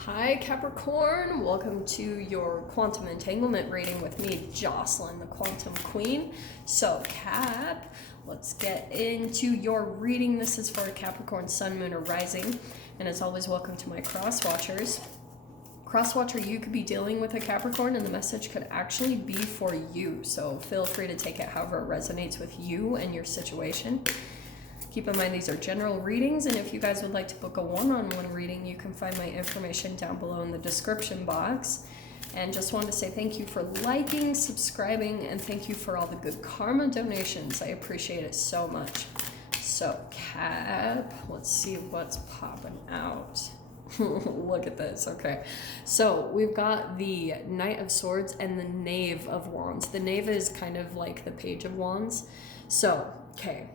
Hi Capricorn, welcome to your quantum entanglement reading with me, Jocelyn, the Quantum Queen. So Cap, let's get into your reading. This is for Capricorn, Sun, Moon, or Rising. And as always, welcome to my cross watchers. Cross watcher, you could be dealing with a Capricorn and the message could actually be for you. So feel free to take it however it resonates with you and your situation. Keep in mind these are general readings, and if you guys would like to book a one-on-one reading, you can find my information down below in the description box. And just wanted to say thank you for liking, subscribing, and thank you for all the good karma donations. I appreciate it so much. So Cap, let's see what's popping out. Look at this. Okay, so we've got the Knight of Swords and the Knave of Wands. The Knave is kind of like the Page of Wands. So, okay.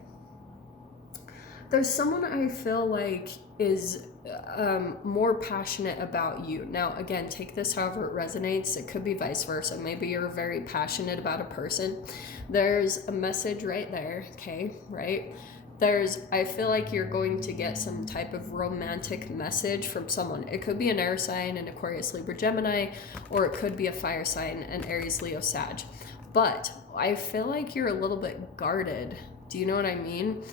There's someone I feel like is more passionate about you. Now, again, take this however it resonates. It could be vice versa. Maybe you're very passionate about a person. There's a message right there, okay, right? I feel like you're going to get some type of romantic message from someone. It could be an air sign, an Aquarius, Libra, Gemini, or it could be a fire sign, an Aries, Leo, Sag. But I feel like you're a little bit guarded. Do you know what I mean?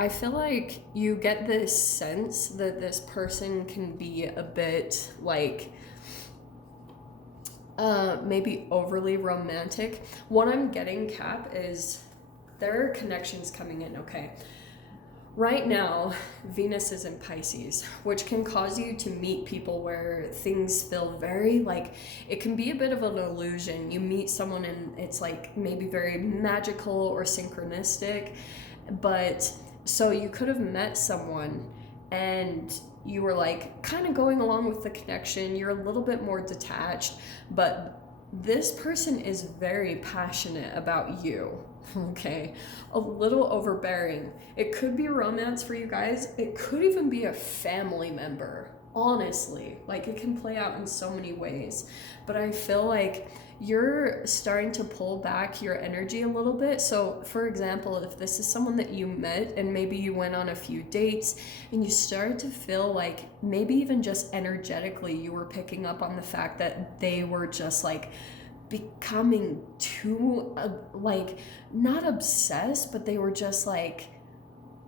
I feel like you get this sense that this person can be a bit like maybe overly romantic. What I'm getting, Cap, is there are connections coming in, okay? Right now, Venus is in Pisces, which can cause you to meet people where things feel very like, it can be a bit of an illusion. You meet someone and it's like maybe very magical or synchronistic, but so you could have met someone and you were like kind of going along with the connection. You're a little bit more detached, but this person is very passionate about you, okay? A little overbearing. It could be romance for you guys. It could even be a family member, honestly. Like, it can play out in so many ways. But I feel like you're starting to pull back your energy a little bit. So for example, if this is someone that you met and maybe you went on a few dates and you started to feel like maybe even just energetically you were picking up on the fact that they were just like becoming too like not obsessed, but they were just like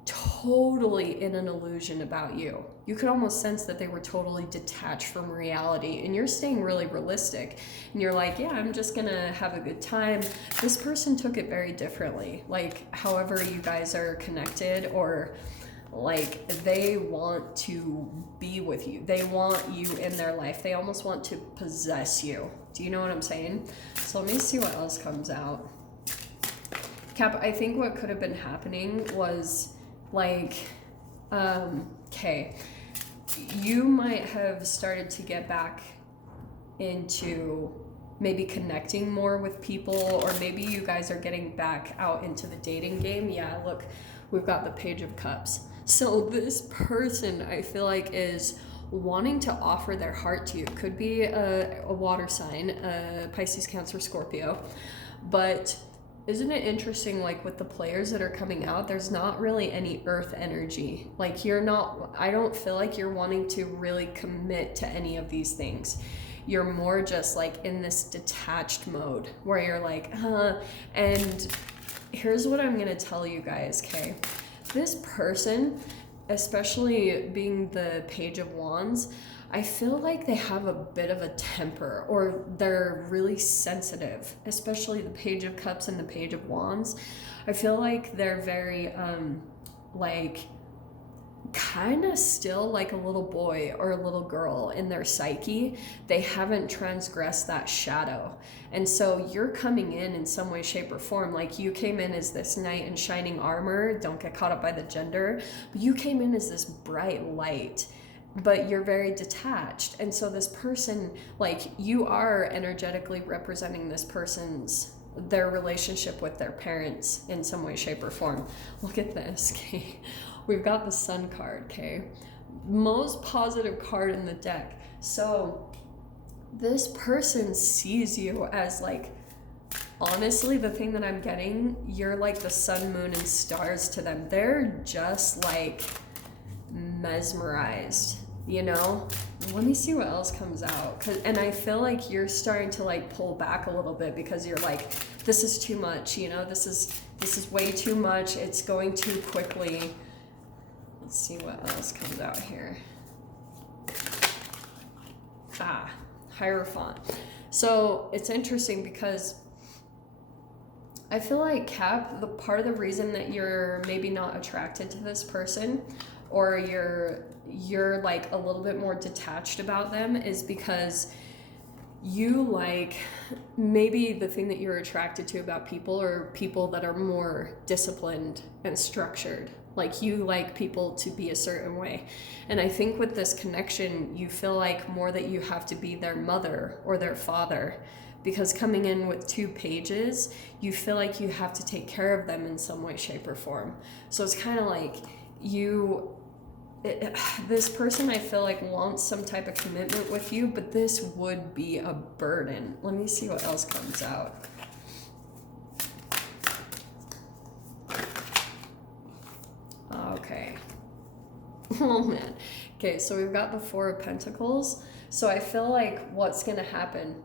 totally in an illusion about you. You could almost sense that they were totally detached from reality, and you're staying really realistic and you're like, yeah, I'm just gonna have a good time. This person took it very differently. Like, however you guys are connected, or like they want to be with you, they want you in their life, they almost want to possess you. Do you know what I'm saying? So let me see what else comes out. Cap, I think what could have been happening was like, okay, you might have started to get back into maybe connecting more with people, or maybe you guys are getting back out into the dating game. Yeah, look, we've got the Page of Cups. So this person, I feel like, is wanting to offer their heart to you. Could be a water sign, Pisces, Cancer, Scorpio. But isn't it interesting, like with the players that are coming out, there's not really any earth energy. Like, I don't feel like you're wanting to really commit to any of these things. You're more just like in this detached mode where you're like, and here's what I'm gonna tell you guys, okay? This person, especially being the Page of Wands, I feel like they have a bit of a temper, or they're really sensitive, especially the Page of Cups and the Page of Wands. I feel like they're very, like, kind of still like a little boy or a little girl in their psyche. They haven't transgressed that shadow. And so you're coming in some way, shape, or form. Like, you came in as this knight in shining armor. Don't get caught up by the gender. But you came in as this bright light, but you're very detached. And so this person, like, you are energetically representing this person's, their relationship with their parents in some way, shape, or form. Look at this, okay? We've got the Sun card, okay? Most positive card in the deck. So this person sees you as, like, honestly, the thing that I'm getting, you're like the sun, moon, and stars to them. They're just like mesmerized. you know? Let me see what else comes out. And I feel like you're starting to like pull back a little bit because you're like, this is too much, you know? This is way too much. It's going too quickly. Let's see what else comes out here. Hierophant. So it's interesting because I feel like, Cap, the part of the reason that you're maybe not attracted to this person, or you're like a little bit more detached about them, is because you like, maybe the thing that you're attracted to about people are people that are more disciplined and structured. Like, you like people to be a certain way. And I think with this connection, you feel like more that you have to be their mother or their father, because coming in with 2 pages, you feel like you have to take care of them in some way, shape, or form. So it's kind of like this person, I feel like, wants some type of commitment with you, but this would be a burden. Let me see what else comes out. Okay. Oh man. Okay, so we've got the 4 of Pentacles. So I feel like what's gonna happen,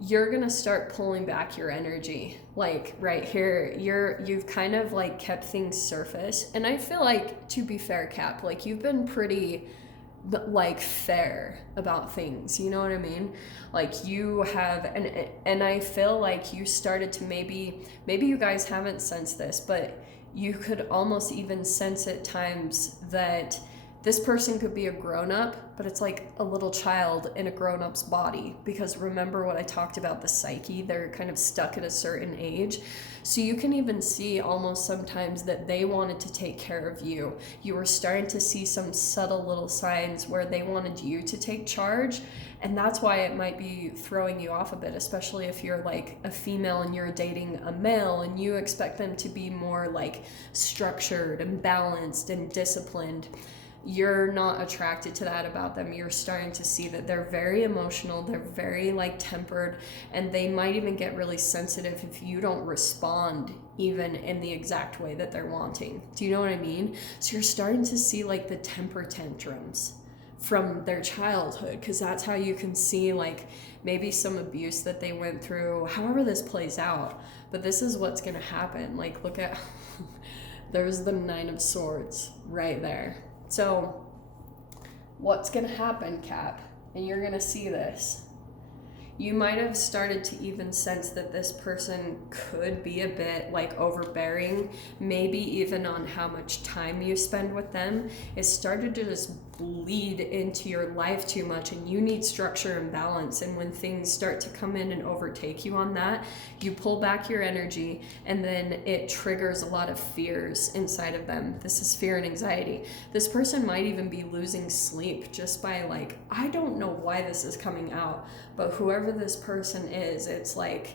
you're gonna start pulling back your energy. Like right here, you've kind of like kept things surface. And I feel like, to be fair, Cap, like you've been pretty like fair about things, you know what I mean? Like you have, and I feel like you started to maybe you guys haven't sensed this, but you could almost even sense at times that this person could be a grown-up, but it's like a little child in a grown-up's body. Because remember what I talked about, the psyche, they're kind of stuck at a certain age. So you can even see almost sometimes that they wanted to take care of you. You were starting to see some subtle little signs where they wanted you to take charge. And that's why it might be throwing you off a bit, especially if you're like a female and you're dating a male and you expect them to be more like structured and balanced and disciplined. You're not attracted to that about them. You're starting to see that they're very emotional, they're very like tempered, and they might even get really sensitive if you don't respond even in the exact way that they're wanting. Do you know what I mean? So you're starting to see like the temper tantrums from their childhood, because that's how you can see like maybe some abuse that they went through, however this plays out. But this is what's going to happen. Like, look at there's the 9 of Swords right there. So what's going to happen, Cap, and you're going to see this, you might have started to even sense that this person could be a bit like overbearing, maybe even on how much time you spend with them. It started to just bleed into your life too much, and you need structure and balance. And when things start to come in and overtake you on that, you pull back your energy, and then it triggers a lot of fears inside of them. This is fear and anxiety. This person might even be losing sleep just by like, I don't know why this is coming out, but whoever this person is, it's like,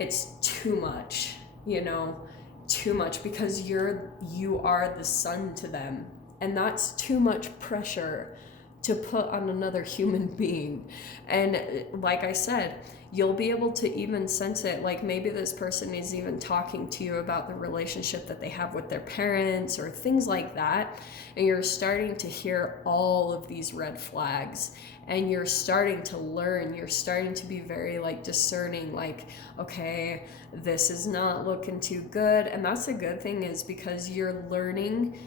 it's too much, you know, too much, because you are the sun to them. And that's too much pressure to put on another human being. And like I said, you'll be able to even sense it. Like maybe this person is even talking to you about the relationship that they have with their parents or things like that. And you're starting to hear all of these red flags. And you're starting to learn, you're starting to be very like discerning, like, okay, this is not looking too good. And that's a good thing, is because you're learning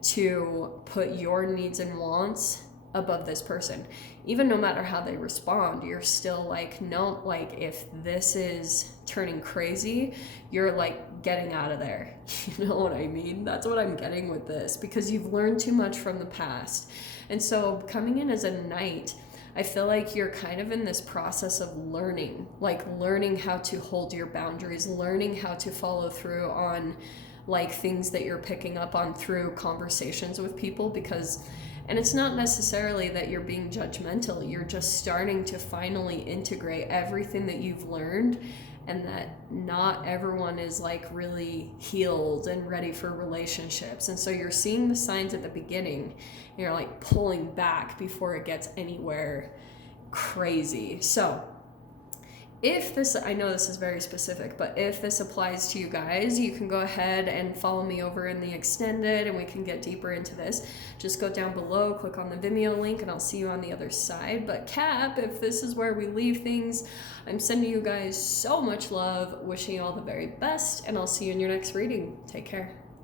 to put your needs and wants above this person. Even no matter how they respond, you're still like, no, like if this is turning crazy, you're like getting out of there. You know what I mean? That's what I'm getting with this, because you've learned too much from the past. And so coming in as a Knight, I feel like you're kind of in this process of learning, like learning how to hold your boundaries, learning how to follow through on like things that you're picking up on through conversations with people. Because, and it's not necessarily that you're being judgmental, you're just starting to finally integrate everything that you've learned, and that not everyone is like really healed and ready for relationships. And so you're seeing the signs at the beginning, and you're like pulling back before it gets anywhere crazy. So if this, I know this is very specific, but if this applies to you guys, you can go ahead and follow me over in the extended and we can get deeper into this. Just go down below, click on the Vimeo link, and I'll see you on the other side. But Cap, if this is where we leave things, I'm sending you guys so much love, wishing you all the very best, and I'll see you in your next reading. Take care.